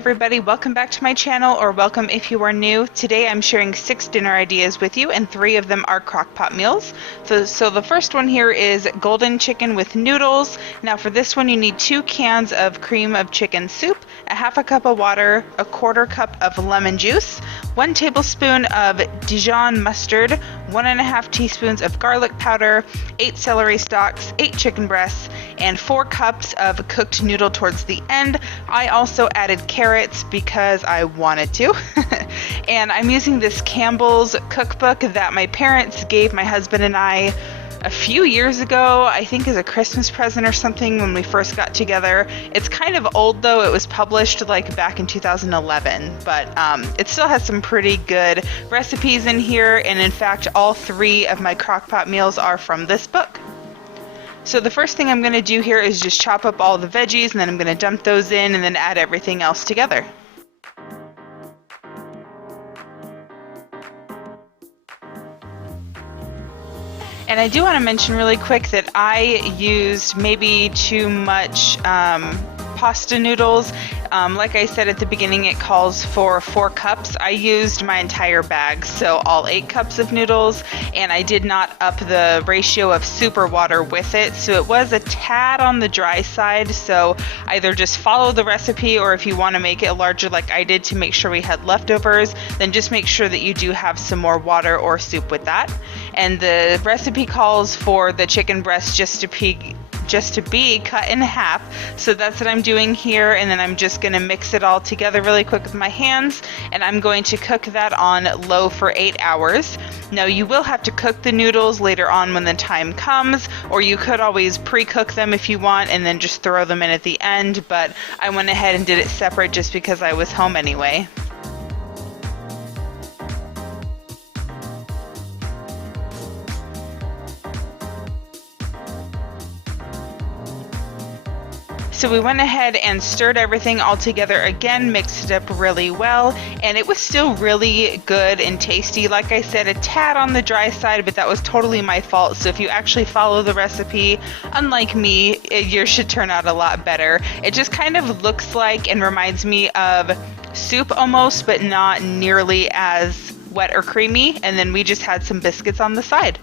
everybody, welcome back to my channel, or welcome if you are new. Today I'm sharing 6 dinner ideas with you, and 3 of them are crockpot meals. So the first one here is golden chicken with noodles. Now for this one you need 2 cans of cream of chicken soup, a half a cup of water, a quarter cup of lemon juice, 1 tablespoon of Dijon mustard, 1.5 teaspoons of garlic powder, 8 celery stalks, 8 chicken breasts, and 4 cups of cooked noodle towards the end. I also added carrots because I wanted to. And I'm using this Campbell's cookbook that my parents gave my husband and I a few years ago, I think as a Christmas present or something when we first got together. It's kind of old though. It was published like back in 2011, but it still has some pretty good recipes in here, and in fact all 3 of my crockpot meals are from this book. So the first thing I'm going to do here is just chop up all the veggies, and then I'm going to dump those in and then add everything else together. And I do want to mention really quick that I used maybe too much pasta noodles. Like I said at the beginning, it calls for 4 cups. I used my entire bag, so all 8 cups of noodles, and I did not up the ratio of soup or water with it, so it was a tad on the dry side. So either just follow the recipe, or if you want to make it larger like I did to make sure we had leftovers, then just make sure that you do have some more water or soup with that. And the recipe calls for the chicken breast just to be cut in half, so that's what I'm doing here. And then I'm just going to mix it all together really quick with my hands, and I'm going to cook that on low for 8 hours. Now you will have to cook the noodles later on when the time comes, or you could always pre-cook them if you want and then just throw them in at the end, but I went ahead and did it separate just because I was home anyway. So we went ahead and stirred everything all together again, mixed it up really well, and it was still really good and tasty. Like I said, a tad on the dry side, but that was totally my fault. So if you actually follow the recipe, unlike me, yours should turn out a lot better. It just kind of looks like and reminds me of soup almost, but not nearly as wet or creamy. And then we just had some biscuits on the side.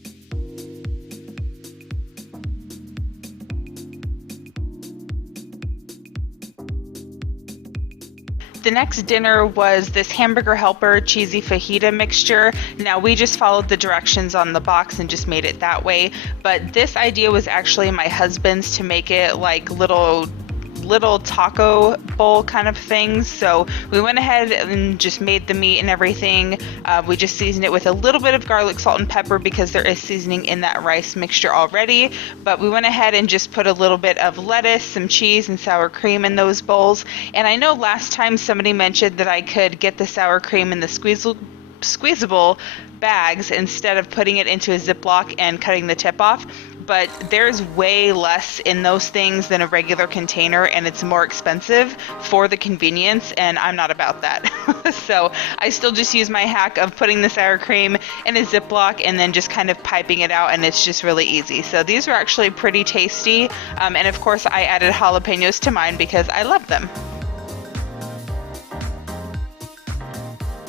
The next dinner was this hamburger helper cheesy fajita mixture. Now we just followed the directions on the box and just made it that way, but this idea was actually my husband's, to make it like little taco bowl kind of things. So we went ahead and just made the meat and everything. We just seasoned it with a little bit of garlic, salt, and pepper because there is seasoning in that rice mixture already. But we went ahead and just put a little bit of lettuce, some cheese, and sour cream in those bowls. And I know last time somebody mentioned that I could get the sour cream in the squeezable bags instead of putting it into a Ziploc and cutting the tip off, but there's way less in those things than a regular container, and it's more expensive for the convenience, and I'm not about that. So I still just use my hack of putting the sour cream in a Ziploc and then just kind of piping it out, and it's just really easy. So these are actually pretty tasty, and of course I added jalapenos to mine because I love them.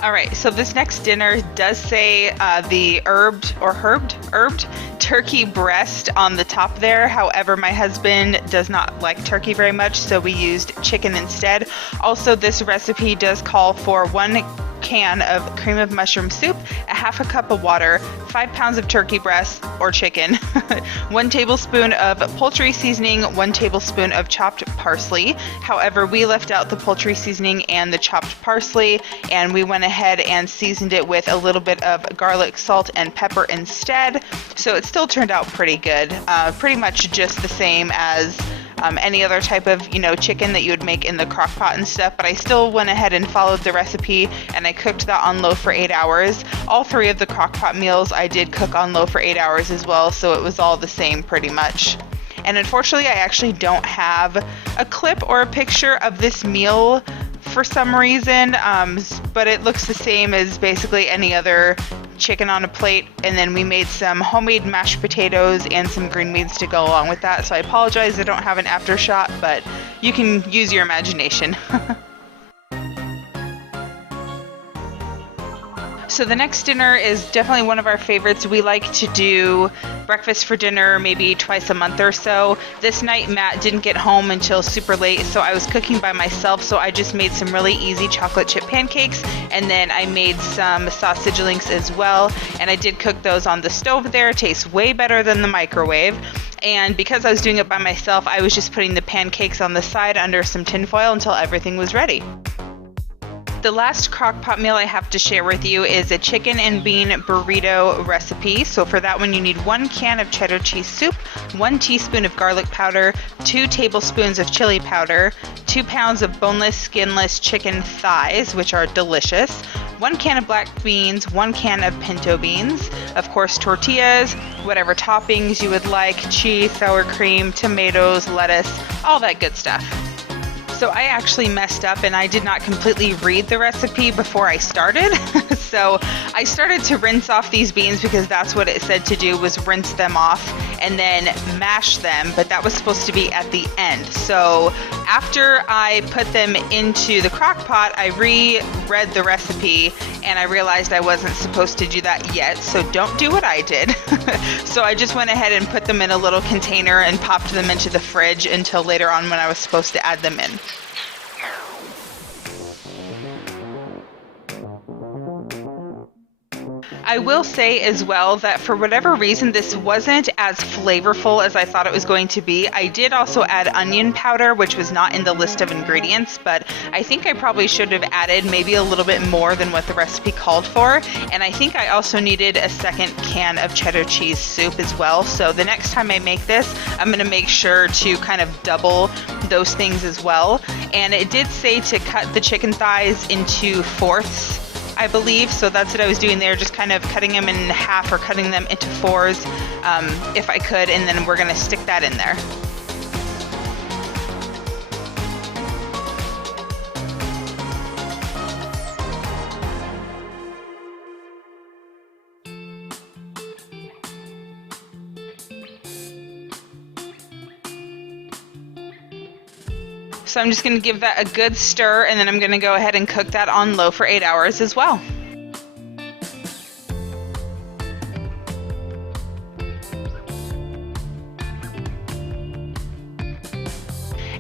Alright, so this next dinner does say the herbed turkey breast on the top there. However, my husband does not like turkey very much, so we used chicken instead. Also, this recipe does call for 1 can of cream of mushroom soup, a half a cup of water, 5 pounds of turkey breast or chicken, 1 tablespoon of poultry seasoning, 1 tablespoon of chopped parsley. However, we left out the poultry seasoning and the chopped parsley, and we went ahead and seasoned it with a little bit of garlic, salt, and pepper instead. So it still turned out pretty good. Pretty much just the same as any other type of, chicken that you would make in the crock pot and stuff, but I still went ahead and followed the recipe, and I cooked that on low for 8 hours. All 3 of the crock pot meals I did cook on low for 8 hours as well, so it was all the same pretty much. And unfortunately, I actually don't have a clip or a picture of this meal for some reason, but it looks the same as basically any other chicken on a plate, and then we made some homemade mashed potatoes and some green beans to go along with that. So I apologize I don't have an after shot, but you can use your imagination. So the next dinner is definitely one of our favorites. We like to do breakfast for dinner maybe twice a month or so. This night Matt didn't get home until super late, so I was cooking by myself, so I just made some really easy chocolate chip pancakes, and then I made some sausage links as well, and I did cook those on the stove there. It tastes way better than the microwave. And because I was doing it by myself, I was just putting the pancakes on the side under some tin foil until everything was ready. The last Crockpot meal I have to share with you is a chicken and bean burrito recipe. So for that one, you need 1 can of cheddar cheese soup, 1 teaspoon of garlic powder, 2 tablespoons of chili powder, 2 pounds of boneless, skinless chicken thighs, which are delicious, 1 can of black beans, 1 can of pinto beans, of course tortillas, whatever toppings you would like, cheese, sour cream, tomatoes, lettuce, all that good stuff. So I actually messed up and I did not completely read the recipe before I started. So I started to rinse off these beans because that's what it said to do, was rinse them off and then mash them, but that was supposed to be at the end. So after I put them into the crock pot, I reread the recipe and I realized I wasn't supposed to do that yet, so don't do what I did. So I just went ahead and put them in a little container and popped them into the fridge until later on when I was supposed to add them in. I will say as well that for whatever reason this wasn't as flavorful as I thought it was going to be. I did also add onion powder, which was not in the list of ingredients, but I think I probably should have added maybe a little bit more than what the recipe called for. And I think I also needed a 2nd can of cheddar cheese soup as well. So the next time I make this, I'm going to make sure to kind of double those things as well. And it did say to cut the chicken thighs into fourths, I believe, so that's what I was doing there, just kind of cutting them in half or cutting them into 4s if I could, and then we're going to stick that in there. So I'm just going to give that a good stir, and then I'm going to go ahead and cook that on low for 8 hours as well.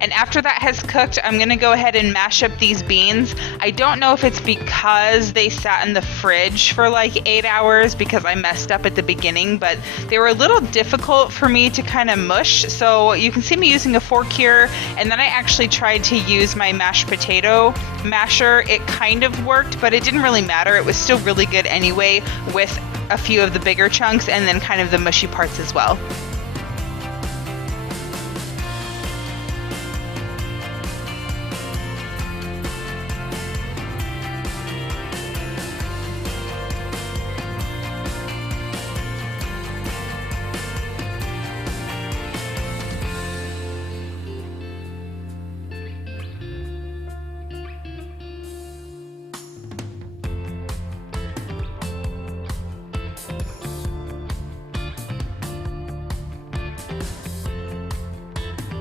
And after that has cooked, I'm going to go ahead and mash up these beans. I don't know if it's because they sat in the fridge for like 8 hours because I messed up at the beginning, but they were a little difficult for me to kind of mush. So you can see me using a fork here, and then I actually tried to use my mashed potato masher. It kind of worked, but it didn't really matter. It was still really good anyway with a few of the bigger chunks and then kind of the mushy parts as well.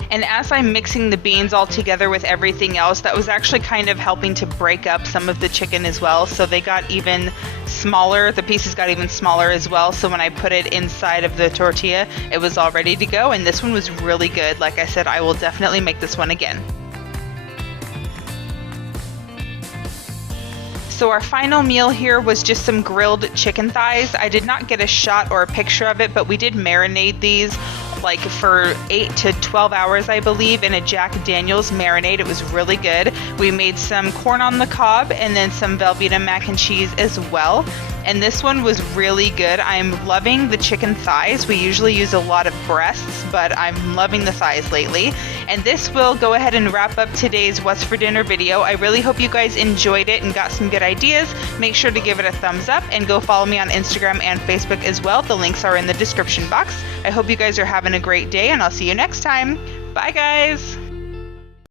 And as I'm mixing the beans all together with everything else, that was actually kind of helping to break up some of the chicken as well. So they got even smaller, the pieces got even smaller as well. So when I put it inside of the tortilla, it was all ready to go. And this one was really good. Like I said, I will definitely make this one again. So our final meal here was just some grilled chicken thighs. I did not get a shot or a picture of it, but we did marinate these like for 8 to 12 hours, I believe, in a Jack Daniel's marinade. It was really good. We made some corn on the cob and then some Velveeta mac and cheese as well. And this one was really good. I'm loving the chicken thighs. We usually use a lot of breasts, but I'm loving the thighs lately. And this will go ahead and wrap up today's What's for Dinner video. I really hope you guys enjoyed it and got some good ideas. Make sure to give it a thumbs up and go follow me on Instagram and Facebook as well. The links are in the description box. I hope you guys are having a great day, and I'll see you next time. Bye, guys.